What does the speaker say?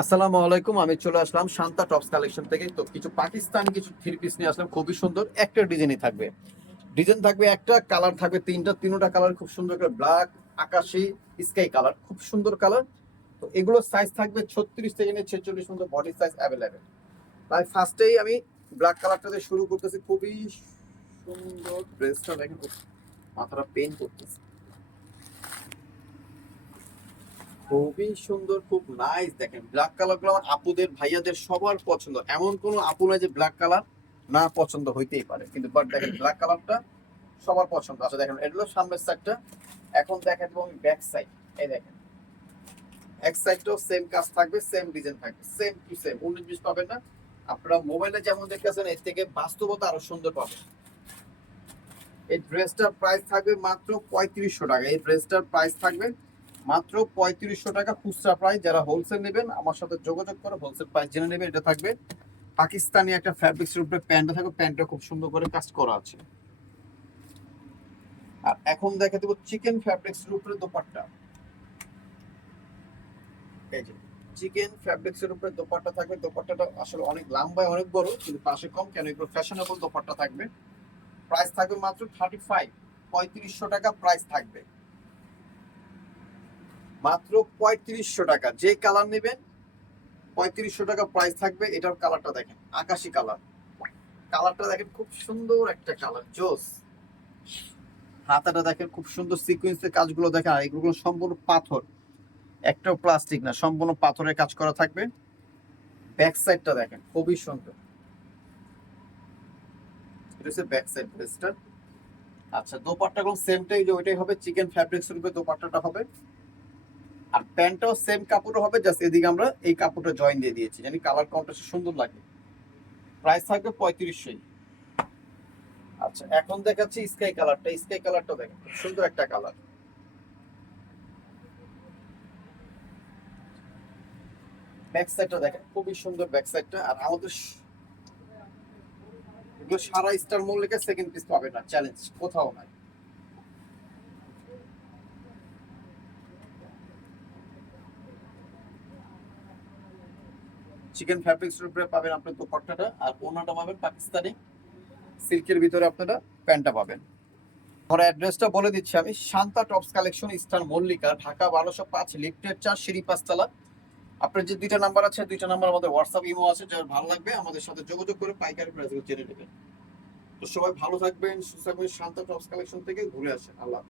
আসসালামু আলাইকুম, আমি চলে আসলাম শান্তা টপস কালেকশন থেকে। তো কিছু পাকিস্তানি কিছু থ্রি পিস নিয়ে আসলাম, খুবই সুন্দর। একটা ডিজাইনই থাকবে। ডিজাইন থাকবে একটা, কালার থাকবে তিনটা তিনটা কালার খুব সুন্দর করে ব্ল্যাক আকাশি স্কাই কালার খুব সুন্দর কালার তো এগুলোর সাইজ থাকবে ছত্রিশ থেকে নিয়ে ছেচল্লিশ মতো বডি সাইজ অ্যাভেলেবেল তাই ফার্স্টেই আমি ব্ল্যাক কালারটা দিয়ে শুরু করতেছি। খুবই সুন্দর ড্রেসটা দেখেন, মাথাটা পেন করতেছে। খুবই সুন্দর, খুব নাইস দেখেন ব্ল্যাক কালারগুলো আমার আপুদের, ভাইয়াদের সবার পছন্দ। এমন কোনো আপু নাই যে ব্ল্যাক কালার না পছন্দ হইতেই পারে। কিন্তু বাট দেখেন ব্ল্যাক কালারটা সবার পছন্দ। আচ্ছা দেখেন, এটা হলো সামনের সাইডটা এখন দেখা দেবো আমি ব্যাক সাইড এই দেখেন। এক সাইডটাও সেম কাজ থাকবে সেম ডিজাইন থাকবে। সেম টু সেম উনিশ বিশ পাবেন না। আপনারা মোবাইলে যেমন দেখতেছেন, এর থেকে বাস্তবতা আরও সুন্দর পাবেন। এই ড্রেসটার প্রাইস থাকবে মাত্র পঁয়ত্রিশশো টাকা। এই ড্রেসটার প্রাইস থাকবে মাত্র পঁয়ত্রিশশো টাকা খুচরা প্রাইস যারা হোলসেল নেবেন, আমার সাথে যোগাযোগ করে হোলসেল প্রাইস জেনে নেবেন এটা থাকবে। পাকিস্তানি একটা ফ্যাব্রিক্সের উপরে প্যান্টটা থাকবে, প্যান্টটা খুব সুন্দর করে কাজ করা আছে। আর এখন দেখা দেবো চিকেন ফ্যাব্রিক্সের উপরে দোপাট্টা। এই যে চিকেন ফ্যাব্রিক্সের উপরে দোপাট্টা থাকবে। দোপাট্টাটা আসলে অনেক লম্বায়, অনেক বড়, কিন্তু পাশে কম, কেন এগুলো ফ্যাশনেবল দোপাট্টা থাকবে। প্রাইস থাকবে মাত্র থার্টি ফাইভ পঁয়ত্রিশশো টাকা প্রাইস থাকবে। মাত্র পঁয়ত্রিশশো টাকা। যে কালার নেবেন, পঁয়ত্রিশশো টাকা প্রাইস থাকবে। এটার কালারটা দেখেন, আকাশি কালার কালারটা দেখেন, খুব সুন্দর একটা কালার জোস। হাতাটা দেখেন, খুব সুন্দর সিকুয়েন্সের কাজগুলো দেখেন, আর এগুলো সম্পূর্ণ পাথর। একটাও প্লাস্টিক না, সম্পূর্ণ পাথরের কাজ করা থাকবে। ব্যাক সাইডটা দেখেন, খুবই সুন্দর। এটা হচ্ছে ব্যাক সাইড আচ্ছা দোপাট্টা কোন সেমটাই যে ওইটাই হবে চিকেন ফ্যাব্রিক্স রূপে দোপাট্টাটা হবে। আর প্যান্টটাও সেম কাপড়ও হবে জাস্ট এদিকে আমরা এই কাপড়টা জয়েন দিয়ে দিয়েছি। জানি কালার কন্ট্রাস্ট সুন্দর লাগে প্রাইস থাকবে পঁয়ত্রিশশোই আচ্ছা এখন দেখাচ্ছি স্কাই কালারটা স্কাই কালারটা দেখেন, খুব সুন্দর একটা কালার ব্যাক সাইডটা দেখেন, খুবই সুন্দর ব্যাক সাইডটা আর আমাদের সারা স্টার মল্লিকের সেকেন্ড পিস পাবে না চ্যালেঞ্জ কোথাও নাই। চিকেন ফ্যাব্রিক্স উপরে পাবেন আপনার দোপাট্টাটা আর ওনাটা পাবেন পাকিস্তানি সিল্কের ভিতরে আপনারা প্যান্টটা পাবেন। আমার অ্যাড্রেসটা বলে দিচ্ছি আমি। Shanta tops collection, eastern Mallika, Dhaka বারোশো পাঁচ লিফটের চার, সিঁড়ি পাঁচতলা। আপনার যে দুইটা নাম্বার আছে, দুইটা নাম্বার আমাদের হোয়াটসঅ্যাপ ইমো আছে, যার ভালো লাগবে, আমাদের সাথে যোগাযোগ করে পাইকারি প্রাইসগুলো জেনে নেবেন। তো সবাই ভালো থাকবেন, সুস্থ থাকবেন। শান্তা টপস কালেকশন থেকে ঘুরে আসেন। আল্লাহ।